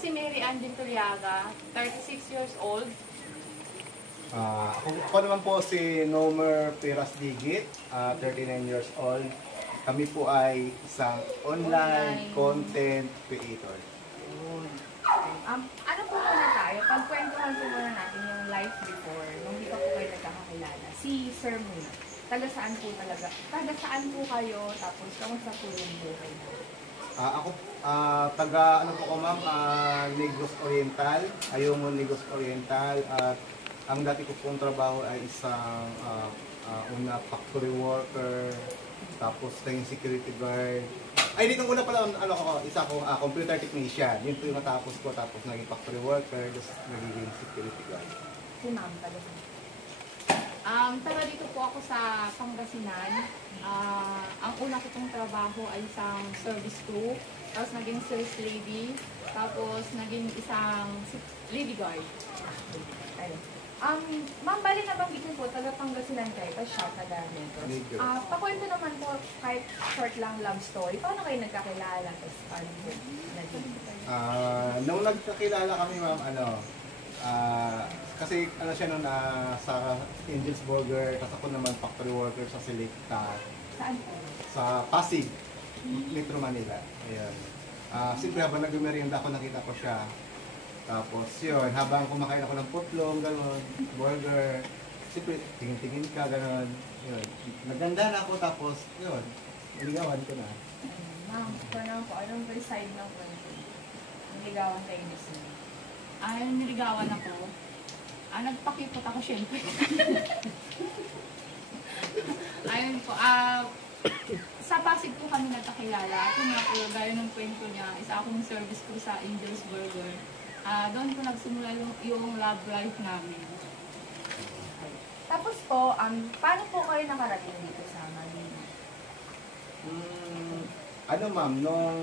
si Mary Ann Dinturiaga, 36 years old. Ako naman po si Nomer Piras Digit, 39 years old. Kami po ay isang online content creator. Ano po muna tayo? Pagkwentuhan po muna natin yung life before, nung hindi pa po kayo nagkakakilala. Si Sir muna. Taga saan po talaga? Taga saan po kayo? Tapos, kamusta po yung buhay mo? Ako, taga, ano po ko ma'am, Negros Oriental. Ayungon Negros Oriental. At ang dati ko pong trabaho ay isang una factory worker. Tapos naging security guard. Ay, dito una pala, ano ko, isa akong computer technician. Yun po yung matapos ko. Tapos naging factory worker. Tapos naging security guard. Si Ma'am, taga saan? Taga dito po ako sa Pangasinan. Ang una ko pong trabaho ay isang service crew. Tapos naging sales lady. Tapos naging isang lady guard. Ayun. Ma'am, bali nabanggit niyo po, taga Pangasinan kayo, tapos siya taga Negros. Pakwento naman po, kahit short lang love story, paano kayo nagkakilala? Tapos paano po naging? Nung nagkakilala kami ma'am, kasi ano siya nun, sa Angels Burger, tapos ako naman factory worker sa Selecta. Saan po? Sa Pasig, Metro Manila. Ayan. Siyempre habang nag-merienda ako, nakita ko siya. Tapos yun, habang kumakain ako ng putlong, gano'n, burger, siyempre tingin-tingin ka, gano'n, yun. Naganda na ako, tapos yun, niligawan ko na. Ma'am, tanong po, anong ba side ng kwento? Niligawan kayo ni Sir? Niligawan ako. Nagpakipot ako syempre. Ayun po, sa Pasig po kami nagkakilala. Ako nga po, gaya ng kwento niya, isa akong service ko sa Angel's Burger. Doon po nagsimula yung love life namin. Tapos po, paano po kayo nakarating dito sa Manila? Ano ma'am, nung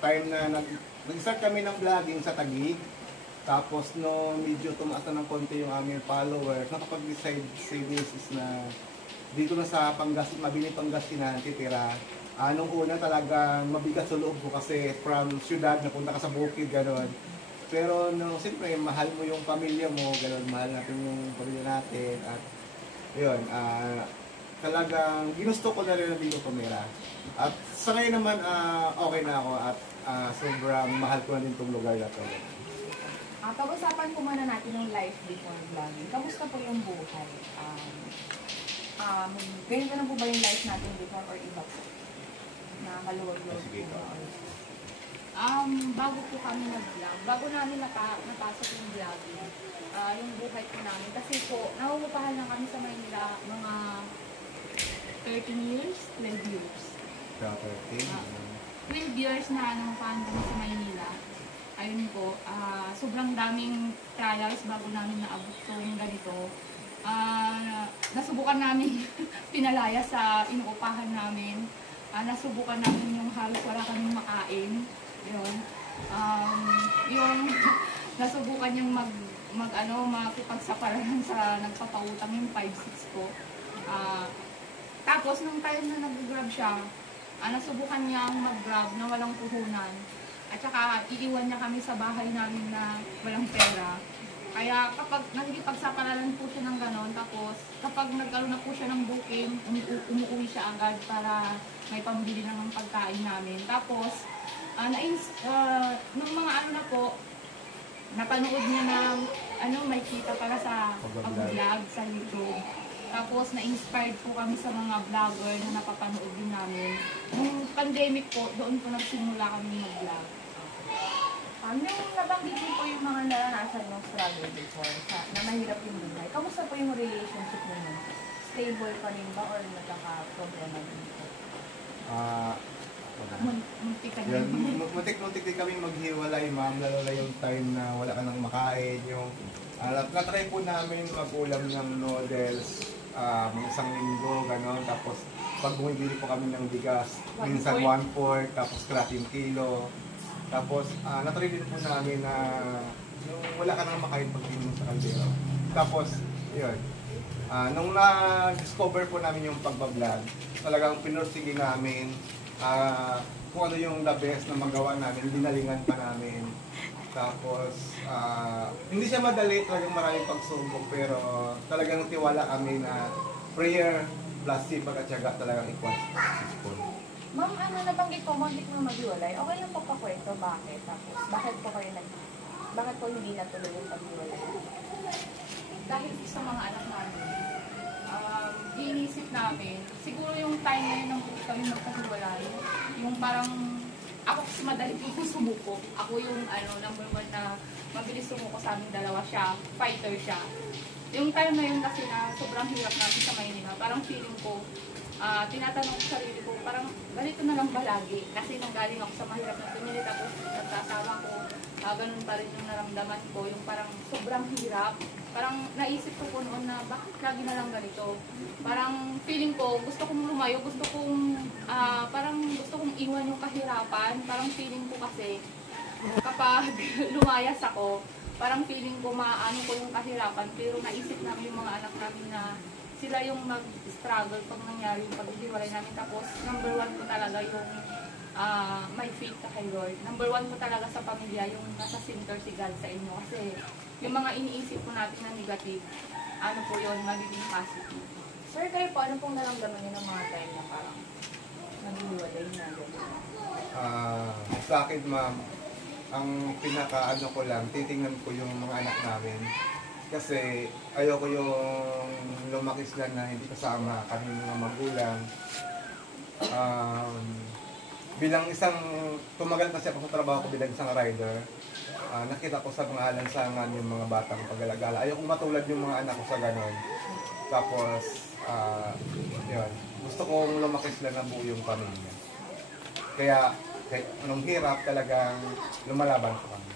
time na nag-start kami ng vlogging sa Taguig, tapos nung medyo tumaas na ng konti yung aming followers, nakapag-decide si Mrs. na dito na sa Mabini Pangasinan titira. Nung una talagang mabigat sa loob ko kasi from syudad napunta ka sa bukid, gano'n. Pero no, siyempre, mahal mo yung pamilya mo, gano'n, mahal natin yung pamilya natin. At yun, talagang ginusto ko na rin na dito tumira. At sa ngayon naman, okay na ako at sobrang mahal ko na din itong lugar na ito. Pag-usapan po muna natin yung life before vlogging. Kamusta po yung buhay? Ganito na po ba yung life natin before or iba po? Nakaluwag-luwag po. Bago po kami nag-vlog, bago namin napasok yung vlogging, yung buhay po namin. Kasi po, nangungupahan lang kami sa Maynila mga 13 years, 12 years. 12 years na nangungupahan kami sa Maynila. Ayun po, sobrang daming trials bago namin naabot itong ganito. Nasubukan namin pinalaya sa inuupahan namin. Nasubukan namin yung halos wala kaming makain. Yun. Yung nasubukan yung makipagsapalaran sa nagpapautang yung 5-6 ko. Tapos nung time na nag-grab siya, nasubukan niyang mag-grab na walang puhunan. At saka iiwan niya kami sa bahay namin na walang pera. Kaya kapag nakikipagsapalaran po siya ng ganon, tapos kapag nagkaroon na po siya ng booking, umuwi siya agad para may pambili na ng pagkain namin. Tapos, nung mga na po, napanood niya ng may kita para sa pag-vlog sa YouTube. Tapos, na-inspired po kami sa mga vlogger na napapanood din namin. Nung pandemic po, doon po nagsimula kami mag-vlog. Yung nabanggit niyo po yung mga naranasan ng struggle before, na mahirap yung buhay. Kamusta po yung relationship niyo? Stable pa rin ba or nagkaka-problema din po? Muntik din kami maghiwalay, ma'am, lalo na yung time na wala ka nang makain. Natry po namin mag-ulam ng noodles, isang linggo, gano'n. Tapos pag bumibili po kami ng bigas, minsan 1/4, tapos 1 kilo. Tapos, natry din po namin na yung wala ka nang makain pag-inom sa kaldero. Tapos, yun. Nung na-discover po namin yung pagbablog, talagang pinursige namin. kung ano yung the best na magawa namin, ginalingan pa namin. Tapos, hindi siya madali, talagang maraming pagsubok, pero talagang tiwala kami na prayer plus sipag at syaga talagang equals successful. Ma'am, nabanggit ko, muntik na maghiwalay. Okay lang po pakwento, bakit? Tapos, bakit po hindi natuloy yung paghiwalay? Dahil sa mga anak namin, inisip namin, siguro yung time na yun nang kami magkahiwalay, yung parang, ako kasi madali po sumuko. Ako yung number one na mabilis sumuko sa aming dalawa siya, fighter siya. Yung time na yun kasi na sobrang hirap namin sa Maynila, parang feeling ko, tinatanong ko sa sarili ko, parang ganito na lang ba lagi? Kasi nanggaling ako sa mahirap na pinili, tapos nagkasama ko, ganun pa rin yung naramdaman ko, yung parang sobrang hirap. Parang naisip ko po noon na bakit lagi na lang ganito. Parang feeling ko, gusto kong lumayo, gusto kong iwan yung kahirapan. Parang feeling ko kasi, kapag lumayas ako, parang feeling ko maano ko yung kahirapan. Pero naisip namin yung mga anak namin na sila yung mag-struggle pag nangyari yung pag-iwalay namin. Tapos, number one ko talaga yung my faith kay Lord. Number one ko talaga sa pamilya, yung nasa center si God sa inyo. Kasi yung mga iniisip po natin na negative, ano po yun, magiging positive. Sir, kayo po, ano pong naramdaman niyo ng mga time na parang naghiwalay na gano'n? Sa akin, ma'am, ang pinaka-ano ko lang, titingnan ko yung mga anak namin. Kasi ayoko yung lumaki sila na hindi kasama kami mga magulang. Bilang tumagal kasi ako sa trabaho ko bilang isang rider, nakita ko sa mga alansangan yung mga batang pag-alagala. Ayoko matulad yung mga anak ko sa ganon. Tapos, yun, gusto kong lumaki sila na buo yung pamilya. Kaya, anong hirap talagang lumalaban ko kami.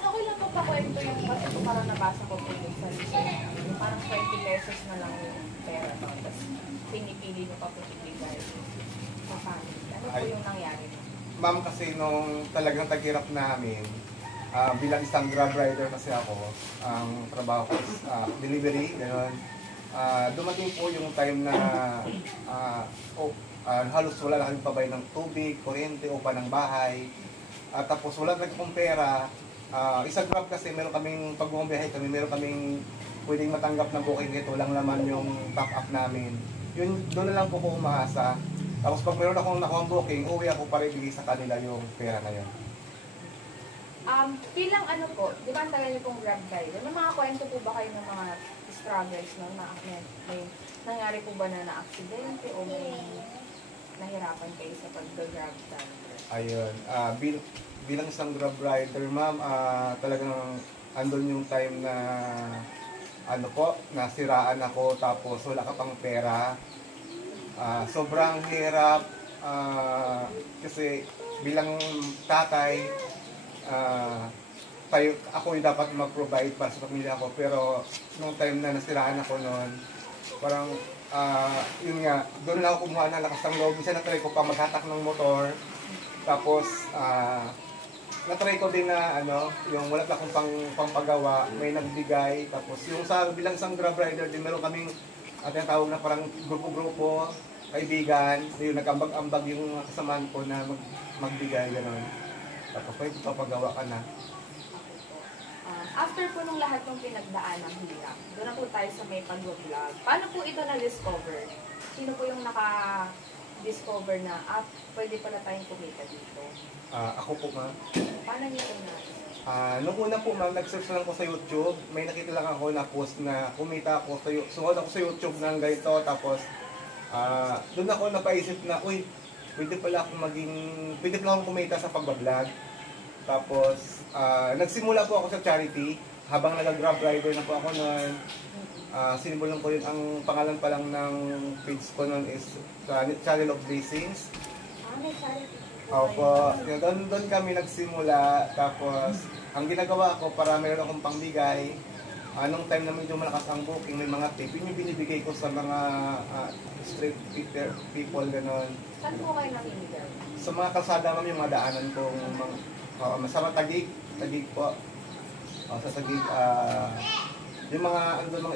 Okay lang po pakwento yung kasi ko parang nabasa ko po yung sa research. Yung parang 20 pesos na lang yung pera. Tapos, pinipili ko pa po ibigay sa family. Ano po yung nangyari? Ma'am, kasi nung talagang taghirap namin, bilang isang Grab rider kasi ako, ang trabaho ko is delivery, gano'n. Dumating po yung time na halos wala na kami pabay ng tubig, kuryente, upa ng bahay. Tapos wala na akong pera. Isang Grab kasi meron kaming, pag bumabiyahe kami, meron kaming pwedeng matanggap na booking ito, lang naman yung top up namin. Yun, doon na lang po ko umaasa. Tapos pag meron akong nakuha booking, uwi ako para ibigay sa kanila yung pera na yun. Bilang ano po, di ba ang tagal niyo pong Grab driver, may mga kwento po ba kayo ng mga struggles no, na may nangyari po ba na na-aksidente o may nahirapan kayo sa pag-grab driver? Ayun, bilang isang Grab rider, ma'am, talagang andun yung time na nasiraan ako tapos wala ka pang pera. Sobrang hirap kasi bilang tatay, ako yung dapat mag-provide para sa pamilya ko, pero nung time na nasiraan ako noon, parang yun nga, doon lang ako kumuha ng lakas ng loob. Minsan na-try ko pa maghatak ng motor, tapos na-try ko din na yung wala na akong pangpagawa, may nagbigay. Tapos yung bilang isang Grab rider din, meron kaming tinatawag na parang grupo-grupo, kaibigan, yung nag-ambag-ambag yung kasamaan ko na magbigay, gano'n. Tapos pwede papagawa ka na. After po nung lahat ng pinagdaan ng hirap, doon na po tayo sa may pag-vlog. Paano po ito na-discover? Sino po yung naka-discover na pwede pala tayong kumita dito? Ako po, ma'am. Paano niyo ito na? Nung una po, ma'am, nag-search lang ko sa YouTube. May nakita lang ako na post na kumita ako sungod ako sa YouTube ng ganito. Tapos, doon ako napaisip na, pwede pala akong kumita sa pag-vlog. Tapos, nagsimula po ako sa charity. Habang nag-Grab rider na po ako noon, sinimulan ko yun. Ang pangalan pa lang ng page ko noon is Channel of Blessings. May charity. Opo, doon kami nagsimula. Tapos, ang ginagawa ko para meron akong pangbigay, nung time na medyo malakas ang booking, may mga tip, yung binibigay ko sa mga street people, gano'n. Saan po kayo namimigay? Sa mga kalsada, ma'am, yung mga daanan kong sa Taguig po. Sa Taguig, yung mga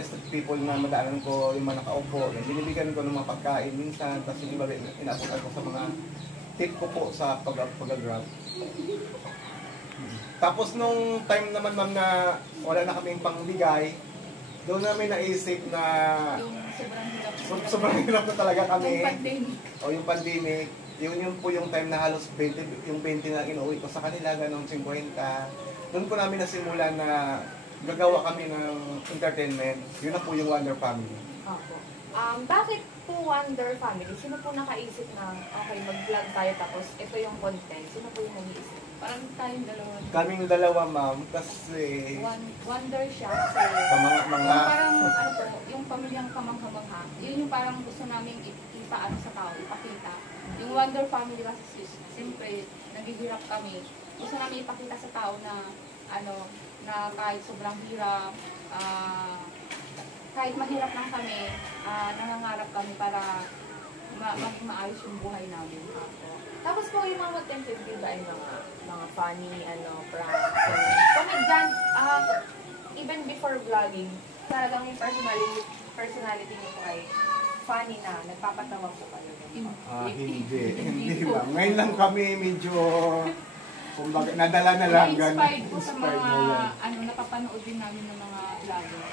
street people na madaanan ko, yung mga nakaupo, binibigyan ko ng mga pagkain minsan, tapos yung iba inapuntan ko sa mga tip ko po sa pag-grab. Tapos nung time naman ma'am na wala na kaming pangbigay, doon namin naisip na Yung sobrang hirap. sobrang hirap na talaga kami. Yung pandemic. O yung pandemic, yun po yung time na halos 20, yung 20 na inuwi ko sa kanila, ganun 50. Doon po namin nasimulan na gagawa kami ng entertainment. Yun na po yung Wonder Family. Opo. Bakit po Wonder Family? Sino po nakaisip na, okay, mag-vlog tayo tapos ito yung content? Sino po yung nag-iisip? Parang tayong dalawa. Kaming dalawa ma'am, kasi Wonder siya. sa mga Yung parang, ano po, yung pamilyang kamangha-mangha, yun yung parang gusto namin ipaano sa tao, ipakita. Yung Wonder Family kasi, siyempre, nagigirap kami. Gusto namin ipakita sa tao na, ano, na kahit sobrang hirap, kahit mahirap lang kami, nangangarap kami para maging maayos yung buhay namin. Tapos po yung mga content review ba ay mga funny, prank, comedian, even before vlogging, talagang yung personality niyo po ay funny na, nagpapatawa po kayo. hindi ma'am. Ngayon lang kami medyo, kumbaga, nadala na lang. Na-inspired po sa Inspired mga, na lang. napapanood din namin ng mga vlogger.